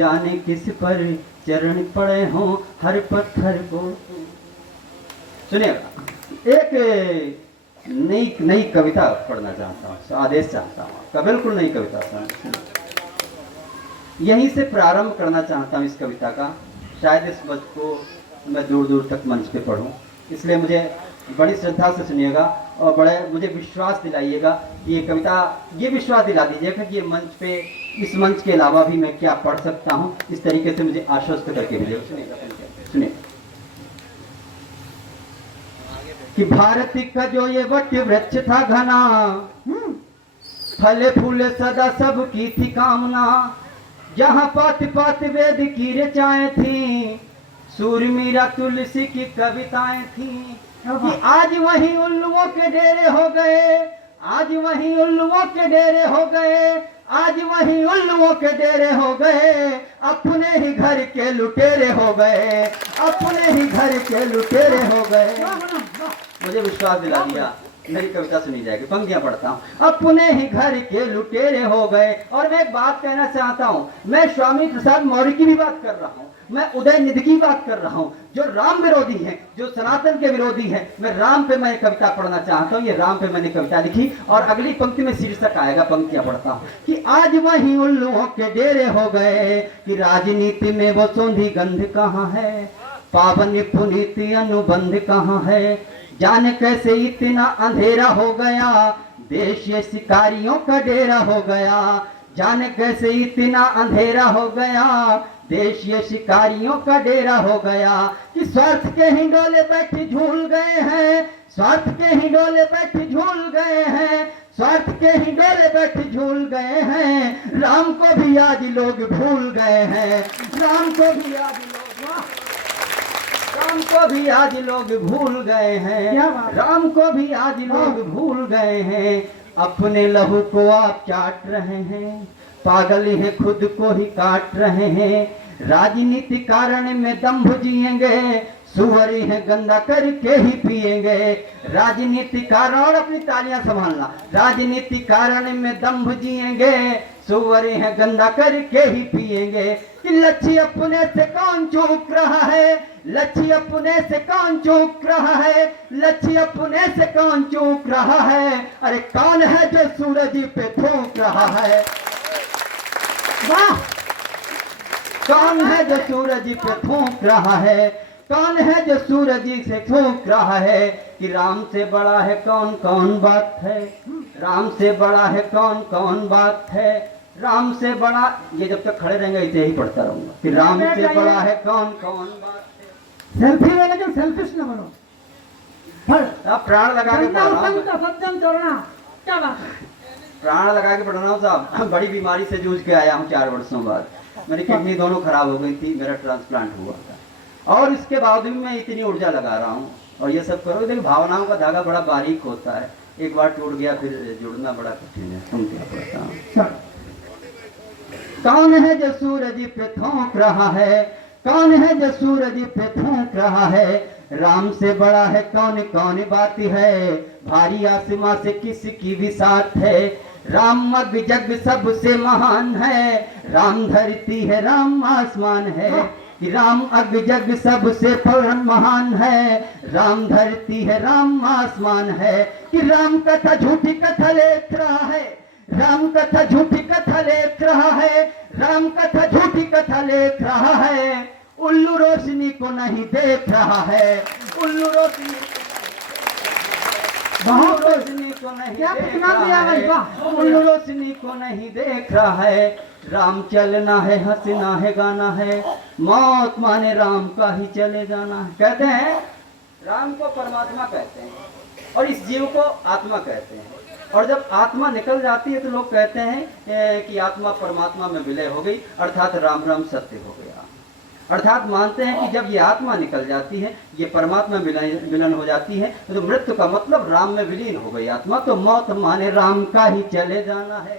जाने किस पर चरण पड़े हों हर पत्थर को। सुनिएगा, एक नई कविता पढ़ना चाहता हूँ, आदेश चाहता हूँ आपका, बिल्कुल नई कविता सुनिए। यहीं से प्रारंभ करना चाहता हूँ इस कविता का। शायद इस वक्त को मैं दूर दूर तक मंच पे पढ़ूँ, इसलिए मुझे बड़ी श्रद्धा से सुनिएगा और बड़े मुझे विश्वास दिलाइएगा कि ये कविता, ये विश्वास दिला दीजिएगा कि ये मंच पे, इस मंच के अलावा भी मैं क्या पढ़ सकता हूँ, इस तरीके से मुझे आश्वस्त करके भेजिएगा। सुनिए कि भारत का जो ये वट वृक्ष था घना, फले फूले सदा सबकी थी कामना, जहाँ पात पात वेद की रचाएं थी, सूर्य मीरा तुलसी की कविताएं थी। कि आज वही उल्लुओं के डेरे हो गए, आज वही उल्लुओं के डेरे हो गए, आज वही उल्लुओं के डेरे हो गए, अपने ही घर के लुटेरे हो गए, अपने ही घर के लुटेरे हो गए। मुझे विश्वास दिला दिया, मेरी कविता सुनी जाएगी, पंक्तियां पढ़ता हूँ। अपने ही घर के लुटेरे हो गए। और मैं एक बात कहना चाहता हूँ, मैं स्वामी प्रसाद मौर्य की भी बात कर रहा हूँ, मैं उदय निधि की बात कर रहा हूँ, जो राम विरोधी हैं, जो सनातन के विरोधी हैं। मैं राम पे मैं कविता पढ़ना चाहता हूँ, ये राम पे मैंने कविता लिखी। और अगली पंक्ति में शीर्षक आएगा, पंक्तियां पढ़ता हूँ कि आज वही उल्लुओं के डेरे हो गए, कि राजनीति में वो सौंधी गंध कहाँ है, पावन पुनीति अनुबंध कहाँ है, जाने कैसे इतना अंधेरा हो गया, देश ये शिकारियों का डेरा हो गया, जाने कैसे इतना अंधेरा हो गया, देश ये शिकारियों का डेरा हो गया। कि स्वार्थ के हिंडोले बैठे झूल गए हैं, स्वार्थ के हिंडोले बैठे झूल गए हैं, स्वार्थ के हिंडोले बैठे झूल गए हैं, राम को भी आज लोग भूल गए हैं, राम को भी आज लोग, राम को भी आज लोग भूल गए हैं, राम को भी आज लोग भूल गए हैं। अपने लहू को आप चाट रहे हैं, पागल हैं खुद को ही काट रहे हैं, राजनीति कारण में दंभ जिएंगे, सुअरी है गंदा करके ही पिएंगे, राजनीति कारण, और अपनी तालियां संभालना, राजनीति कारण में दंभ जिएंगे, सुअरी है गंदा करके ही पिएंगे। कि लक्ष्य अपने से कौन चूक रहा है, लक्ष्य अपने से कौन चूक रहा है, लक्ष्य अपने से कौन चूक रहा है, अरे कौन है जो सूरज पे थूक रहा है, वाह, कौन है जो सूरज पे थूक रहा है, कौन है जो सूरज से थूक रहा है। कि राम से बड़ा है कौन कौन बात है, राम से बड़ा है कौन कौन बात है, राम से बड़ा, ये जब तक खड़े रहेंगे इसे ही पढ़ता रहूंगा। कि राम से बड़ा है कौन कौन बात है। सेल्फी वाले जो सेल्फिश न बनो, आप प्राण लगा के पढ़ रहा हूं, क्या बात है, प्राण लगा के पढ़ रहा हूं साहब। बड़ी बीमारी से जूझ के आया हूं 4 वर्षों बाद, मेरी किडनी दोनों खराब हो गई थी, मेरा ट्रांसप्लांट हुआ था, और इसके बावजूद मैं इतनी ऊर्जा लगा रहा हूँ और ये सब करो। देखिए भावनाओं का धागा बड़ा बारीक होता है, एक बार टूट गया फिर जुड़ना बड़ा कठिन है। तुम क्या पढ़ता हूँ। कौन है जो सूरज पे थूक रहा है, कौन है जो सूरज पे थूक रहा है, राम से बड़ा है कौन कौन बात है, भारी आसमां से किसकी भी साथ है, राम मग जग सबसे महान है, राम धरती है राम आसमान है, कि राम अग जग सबसे महान है, राम धरती है राम आसमान है। कि राम कथा झूठी कथा लेख रहा है, राम कथा झूठी कथा लेख रहा है, राम कथा झूठी कथा लेख रहा है, उल्लू रोशनी को नहीं देख रहा है, उल्लू रोशनी रोशनी को नहीं देख रहा है, उल्लू रोशनी को नहीं देख रहा है। राम चलना है, हंसना है, गाना है, मौत माने राम का ही चले जाना है। कहते हैं राम को परमात्मा कहते हैं और इस जीव को आत्मा कहते हैं, और जब आत्मा निकल जाती है तो लोग कहते हैं कि आत्मा परमात्मा में विलय हो गई, अर्थात राम राम सत्य हो गया। अर्थात मानते हैं कि जब ये आत्मा निकल जाती है, ये परमात्मा मिलन हो जाती है, तो मृत्यु का मतलब राम में विलीन हो गई आत्मा, तो मौत माने राम का ही चले जाना है।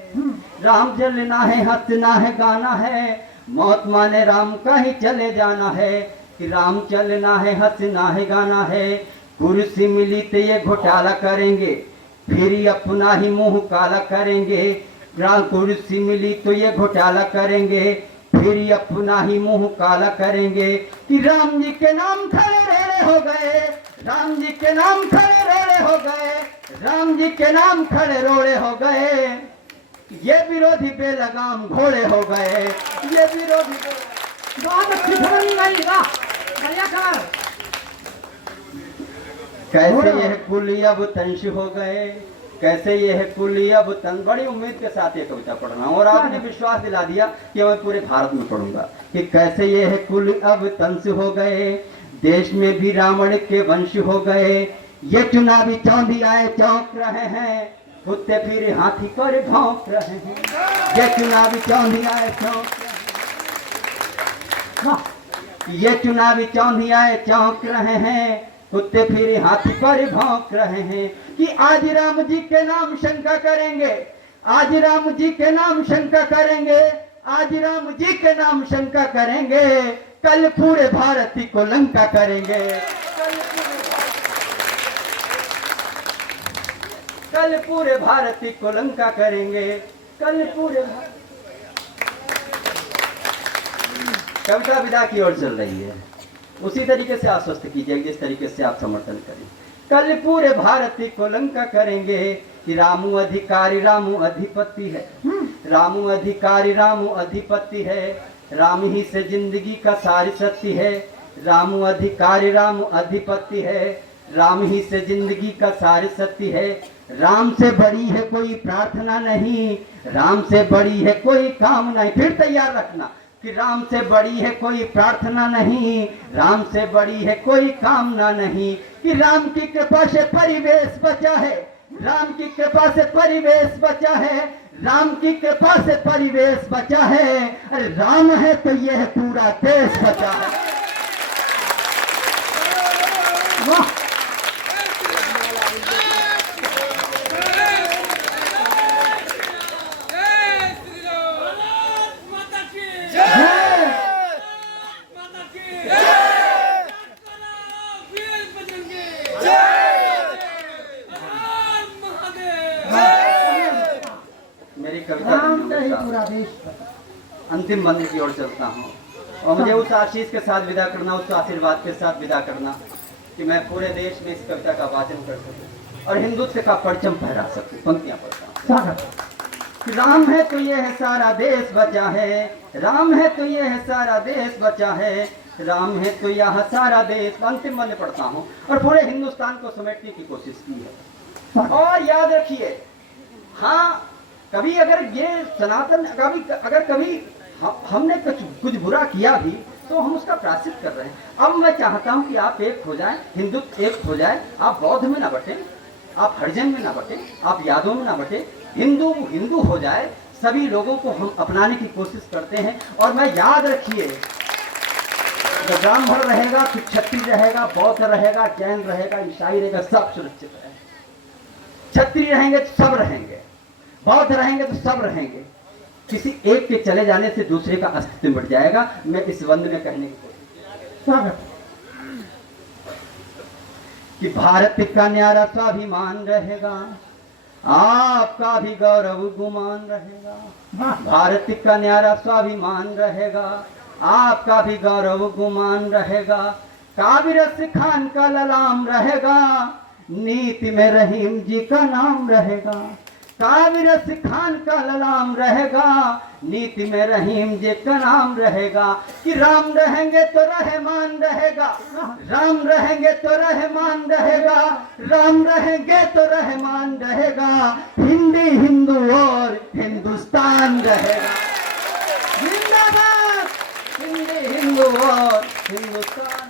राम चलना है, हंसना है, गाना है, मौत माने राम का ही चले जाना है। कि राम चलना है, हंसना है, गाना है, कुर्सी मिली तो ये घोटाला करेंगे, फिर अपना ही मुंह काला करेंगे, कुर्सी मिली तो ये घोटाला करेंगे, फिर अपना ही मुंह काला करेंगे कि राम जी के नाम खड़े रोड़े हो गए, राम जी के नाम खड़े रोड़े हो गए, राम जी के नाम खड़े रोड़े हो गए। ये विरोधी बेलगाम घोड़े हो गए, ये विरोधी बहुत अच्छी फिल्म गाई, वाह बढ़िया कलर। कैसे यह कुली अब तंश हो गए, कैसे यह कुली अब तंश। बड़ी उम्मीद के साथ ये कविता पढ़ रहा हूँ और आपने विश्वास दिला दिया कि मैं पूरे भारत में पढ़ूंगा कि कैसे यह कुल अब तंश हो गए, देश में भी रावण के वंश हो गए। ये चुनावी चौंधी आए चौंक रहे हैं, कुत्ते फिर हाथी पर भौंक रहे हैं। ये चुनावी चौंधी आए चौंक रहे हैं, ये चुनावी चौंधी आए चौंक रहे हैं, कुत्ते फिर हाथी पर भौंक रहे हैं। कि आज राम जी के नाम शंका करेंगे, आज राम जी के नाम शंका करेंगे, आज राम जी के नाम शंका करेंगे, कल पूरे भारत को लंका करेंगे, कल पूरे भारत को लंका करेंगे, कल पूरे कविता विदा की ओर चल रही है, उसी तरीके से आश्वस्त कीजिए जिस तरीके से आप समर्थन करें। कल पूरे भारत को लंका करेंगे कि रामू अधिकारी रामू अधिपति है, रामू अधिकारी रामू अधिपति है, राम ही से जिंदगी का सारी सत्य है, रामू अधिकारी रामू अधिपति है, राम ही से जिंदगी का सारी सत्य है। राम से बड़ी है कोई प्रार्थना नहीं, राम से बड़ी है कोई काम नहीं। फिर तैयार रखना कि राम से बड़ी है कोई प्रार्थना नहीं, राम से बड़ी है कोई कामना नहीं। कि राम की कृपा से परिवेश बचा है, राम की कृपा से परिवेश बचा है, राम की कृपा से परिवेश बचा है। अरे राम है तो यह पूरा देश बचा है। वाह पूरा देश। अंतिम बंद की ओर चलता हूँ और मुझे उस आशीष के साथ विदा करना, उस आशीर्वाद के साथ विदा करना कि मैं पूरे देश में इस कविता का वाचन कर सकूं और हिंदुत्व का परचम फहरा सकूं। पंक्तियां पढ़ता हूँ। राम है तो ये है सारा देश बचा है, राम है तो ये है सारा देश बचा है, राम है तो यह सारा देश। अंतिम बंद पढ़ता हूँ और पूरे हिंदुस्तान को समेटने की कोशिश की है। और याद रखिए, हाँ कभी अगर ये सनातन अगर कभी हमने कुछ बुरा किया भी तो हम उसका प्रायश्चित कर रहे हैं। अब मैं चाहता हूं कि आप एक हो जाएं, हिंदुत्व एक हो जाए। आप बौद्ध में ना बटे, आप हरिजन में ना बटे, आप यादव में ना बटे, हिंदू हिंदू हो जाए। सभी लोगों को हम अपनाने की कोशिश करते हैं। और मैं याद रखिए, तो ब्राह्मण रहेगा, फिर क्षत्रिय रहेगा, बौद्ध रहेगा, जैन रहेगा, ईसाई रहेगा, सब सुरक्षित रहेंगे। क्षत्रिय रहेंगे तो सब रहेंगे, बौद्ध रहेंगे तो सब रहेंगे। किसी एक के चले जाने से दूसरे का अस्तित्व मिट जाएगा। मैं इस बंद में कहने की कोशिश कि भारत का न्यारा स्वाभिमान रहेगा, आपका भी गौरव गुमान रहेगा। भारत का न्यारा स्वाभिमान रहेगा, आपका भी गौरव गुमान रहेगा। काबिरस खान का ललाम रहेगा, नीति में रहीम जी का नाम रहेगा। काबिरस खान का ललाम रहेगा, नीति में रहीम जी का नाम रहेगा। कि राम रहेंगे तो रहमान रहेगा, राम रहेंगे तो रहमान रहेगा, राम रहेंगे तो रहमान रहेगा। हिंदी हिंदू और हिंदुस्तान रहेगा। जिंदाबाद हिंदी हिंदू और हिंदुस्तान।